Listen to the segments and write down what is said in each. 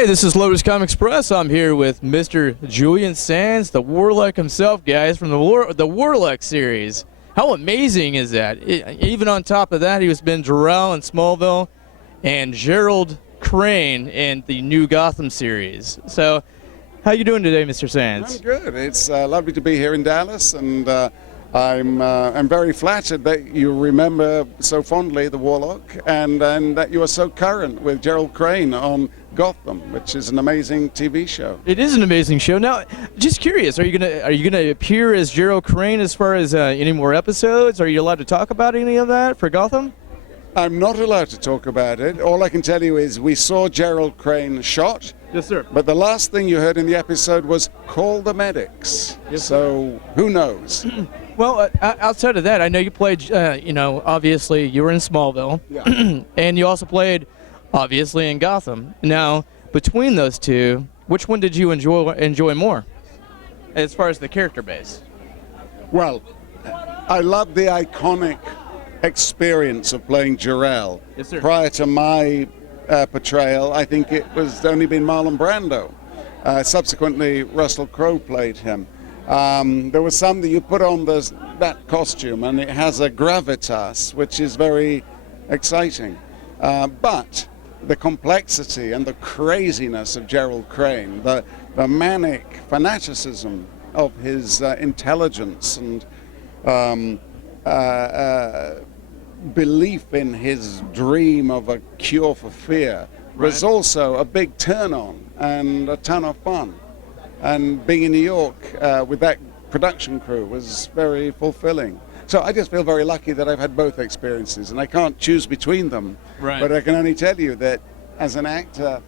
Hey, this is Lotus Comics Press. I'm here with Mr. Julian Sands, the Warlock himself, guys, from the Warlock series. How amazing is that? Even on top of that, he has been Jor-El in Smallville and Gerald Crane in the new Gotham series. So, how you doing today, Mr. Sands? I'm good. It's lovely to be here in Dallas, and I'm very flattered that you remember so fondly the Warlock, and that you are so current with Gerald Crane on Gotham, which is an amazing TV show. It is an amazing show. Now, just curious, are you gonna appear as Gerald Crane as far as any more episodes? Are you allowed to talk about any of that for Gotham? I'm not allowed to talk about it. All I can tell you is we saw Gerald Crane shot. Yes, sir. But the last thing you heard in the episode was call the medics. Yes, so who knows? Well, outside of that, I know you played, obviously you were in Smallville. Yeah. And you also played, obviously, in Gotham. Now, between those two, which one did you enjoy more as far as the character base? Well, I love the iconic experience of playing Jor-El. Yes, sir. Prior to my portrayal, I think it was only been Marlon Brando. Subsequently, Russell Crowe played him. There was some that you put on that costume, and it has a gravitas, which is very exciting. But the complexity and the craziness of Gerald Crane, the manic fanaticism of his intelligence and belief in his dream of a cure for fear was also a big turn-on and a ton of fun. And being in New York with that production crew was very fulfilling. So I just feel very lucky that I've had both experiences, and I can't choose between them. Right. But I can only tell you that as an actor,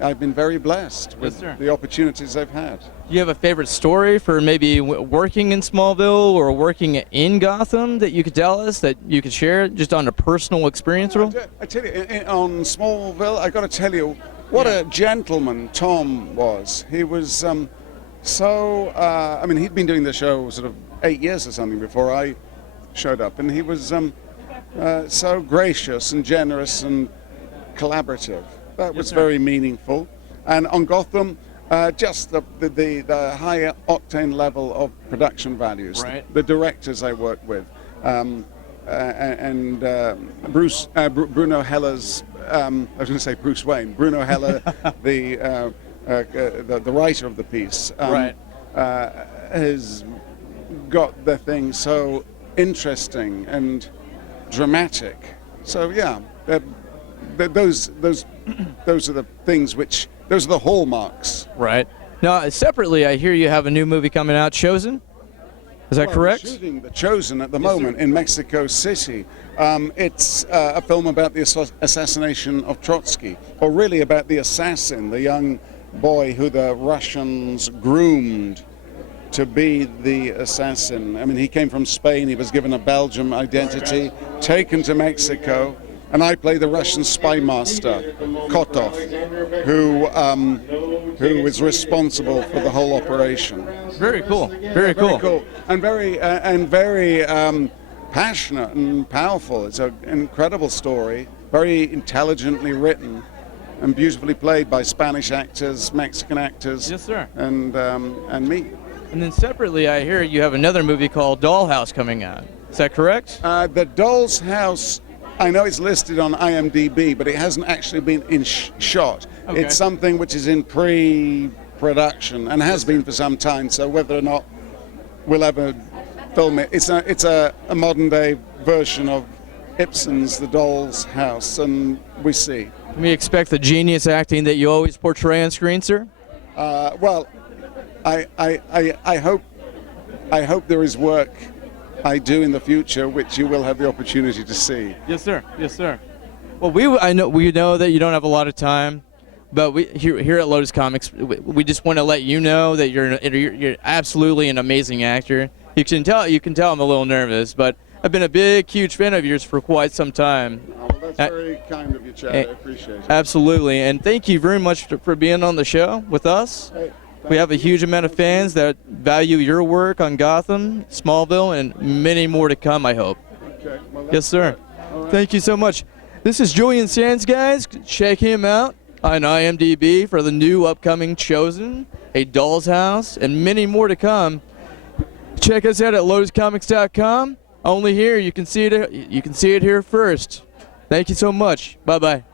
I've been very blessed with the opportunities I've had. Do you have a favorite story for maybe working in Smallville or working in Gotham that you could tell us, that you could share just on a personal experience? I tell you, on Smallville, I got to tell you, what a gentleman Tom was. He was he'd been doing the show sort of 8 years or something before I showed up, and he was so gracious and generous and collaborative. That was very meaningful. And on Gotham, just the high octane level of production values. Right. The directors I worked with, and Bruno Heller's. I was going to say Bruce Wayne. Bruno Heller, the writer of the piece, has got the thing so interesting and dramatic. So yeah, those are the things those are the hallmarks. Right. Now, separately, I hear you have a new movie coming out, Chosen. Is that correct? We're shooting The Chosen at the moment in Mexico City. It's a film about the assassination of Trotsky, or really about the assassin, the young boy who the Russians groomed to be the assassin. I mean, he came from Spain, he was given a Belgian identity, taken to Mexico, and I play the Russian spy master, Kotov, who is responsible for the whole operation. Very cool. Very cool. And very passionate and powerful. It's an incredible story, very intelligently written, and beautifully played by Spanish actors, Mexican actors. Yes, sir. And me. And then separately, I hear you have another movie called Dollhouse coming out. Is that correct? The Doll's House, I know it's listed on IMDb, but it hasn't actually been shot. Okay. It's something which is in pre-production and has been for some time. So whether or not we'll ever film it, it's a modern-day version of Ibsen's The Doll's House, and we see. Can we expect the genius acting that you always portray on screen, sir? Well, I hope there is work I do in the future, which you will have the opportunity to see. Yes, sir. Yes, sir. Well, we know that you don't have a lot of time, but we here at Lotus Comics, we just want to let you know that you're absolutely an amazing actor. You can tell I'm a little nervous, but I've been a huge fan of yours for quite some time. Well, that's very kind of you, Chad. I appreciate it. Absolutely, and thank you very much for being on the show with us. Hey. We have a huge amount of fans that value your work on Gotham, Smallville, and many more to come, I hope. Okay. Well, Yes, sir. All right. Thank you so much. This is Julian Sands, guys. Check him out. on IMDb for the new upcoming Chosen, A Doll's House, and many more to come. Check us out at lotuscomics.com. Only here, you can see it here first. Thank you so much. Bye-bye.